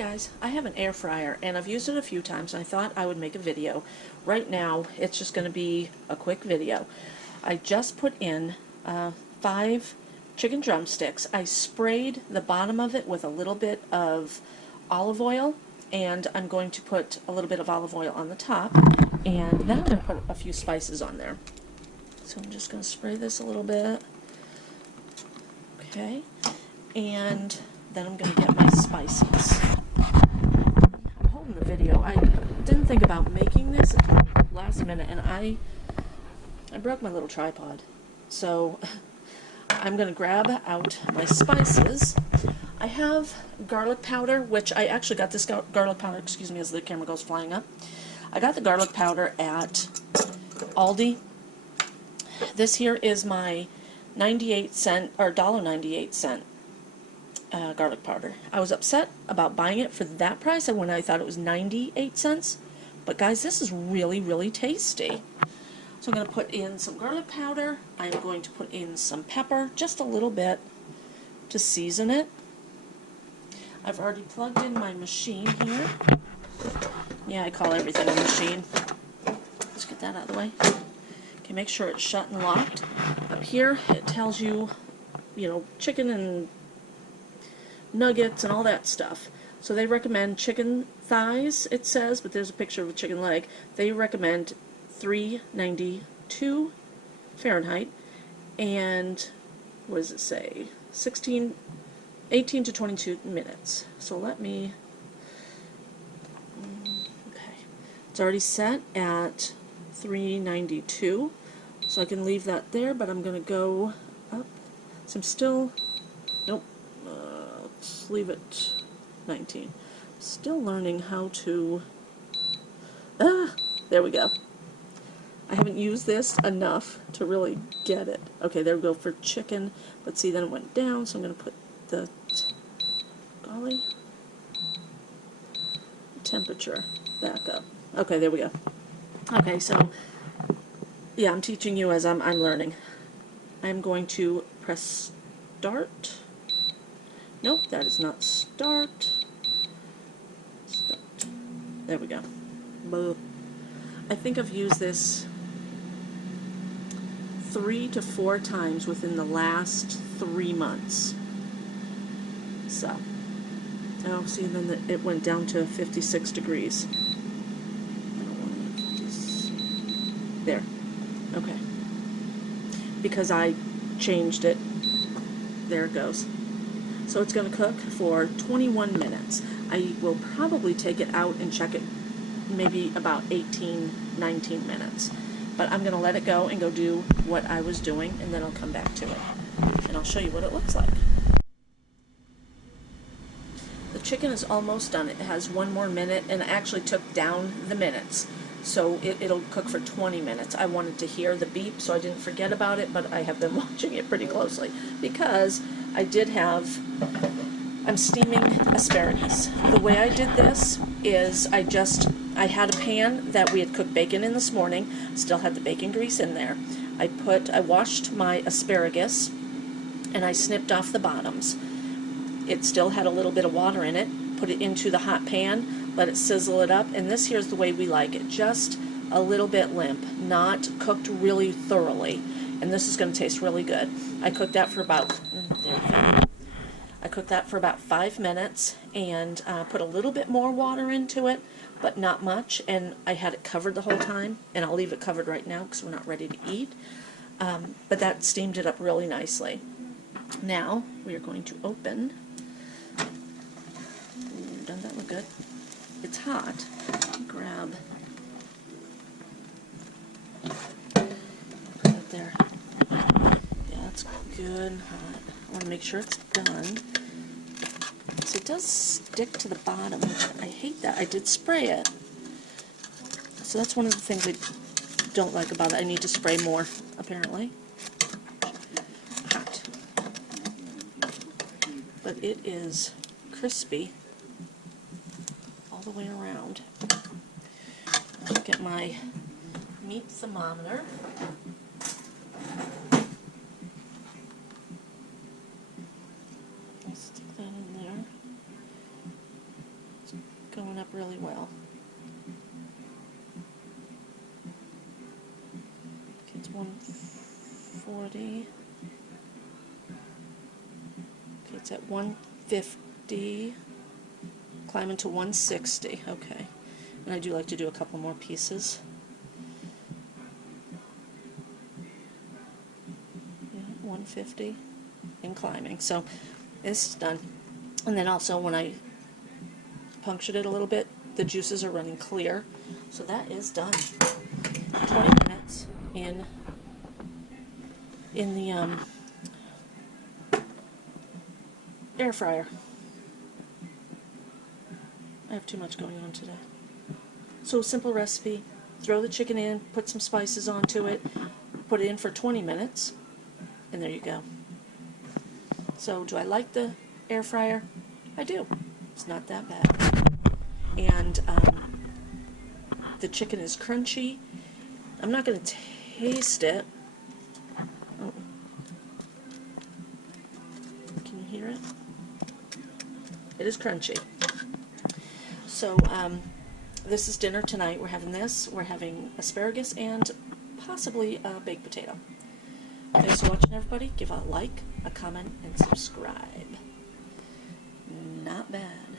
guys, I have an air fryer and I've used it a few times and I thought I would make a video. Right now it's just going to be a quick video. I just put in 5 chicken drumsticks. I sprayed the bottom of it with a little bit of olive oil, and I'm going to put a little bit of olive oil on the top, and then I'm going to put a few spices on there. So I'm just going to spray this a little bit. Okay, and then I'm going to get my spices. I'm holding the video. I didn't think about making this until last minute, and I broke my little tripod. So I'm going to grab out my spices. I have garlic powder, which I actually got this garlic powder, excuse me as the camera goes flying up. I got the garlic powder at Aldi. This here is my 98-cent or $1.98 garlic powder. I was upset about buying it for that price when I thought it was 98 cents. But guys, this is really, really tasty. So I'm going to put in some garlic powder. I'm going to put in some pepper, just a little bit to season it. I've already plugged in my machine here. Yeah, I call everything a machine. Let's get that out of the way. Okay, make sure it's shut and locked. Up here it tells you, chicken and nuggets and all that stuff. So they recommend chicken thighs, it says, but there's a picture of a chicken leg. They recommend 392 Fahrenheit, and what does it say? 18 to 22 minutes. So let me, okay, it's already set at 392, so I can leave that there, but I'm going to go up. So I'm still, nope, let's leave it 19. Still learning how to, there we go. I haven't used this enough to really get it. Okay, there we go for chicken, but see, then it went down, so I'm going to put the temperature back up. Okay, there we go. Okay, so yeah, I'm teaching you as I'm learning. I'm going to press start. Nope, that is not start. Start. There we go. I think I've used this 3 to 4 times within the last 3 months. So, oh, see, then it went down to 56 degrees. I don't want to there. Okay. Because I changed it. There it goes. So it's going to cook for 21 minutes. I will probably take it out and check it maybe about 18, 19 minutes. But I'm going to let it go and go do what I was doing, and then I'll come back to it. And I'll show you what it looks like. The chicken is almost done. It has 1 more minute, and I actually took down the minutes. So it'll cook for 20 minutes. I wanted to hear the beep, so I didn't forget about it, but I have been watching it pretty closely because I did have, I'm steaming asparagus. The way I did this is I had a pan that we had cooked bacon in this morning, still had the bacon grease in there. I washed my asparagus and I snipped off the bottoms. It still had a little bit of water in it. Put it into the hot pan, let it sizzle it up, and this here's the way we like it. Just a little bit limp, not cooked really thoroughly. And this is going to taste really good. I cooked that for about, there we go. I cooked that for about 5 minutes and put a little bit more water into it, but not much, and I had it covered the whole time, and I'll leave it covered right now because we're not ready to eat. But that steamed it up really nicely. Now we are going to open. Doesn't that look good? It's hot. Grab. Put it there. Yeah, that's good and hot. I want to make sure it's done. So it does stick to the bottom, which I hate that. I did spray it. So that's one of the things I don't like about it. I need to spray more, apparently. Hot. But it is crispy all the way around. I'll get my meat thermometer. Stick that in there. going up really well. Okay, it's 140. Okay, it's at 150. Climbing to 160. Okay. And I do like to do a couple more pieces. Yeah, 150 and climbing. So it's done. And then also when I punctured it a little bit, the juices are running clear. So that is done. 20 minutes in the air fryer. I have too much going on today. So simple recipe, throw the chicken in, put some spices onto it, put it in for 20 minutes, and there you go. So do I like the air fryer? I do. It's not that bad. And the chicken is crunchy. I'm not going to taste it. Oh. Can you hear it? It is crunchy. So this is dinner tonight. We're having this. We're having asparagus and possibly a baked potato. Thanks for watching, everybody. Give a like, a comment, and subscribe. Not bad.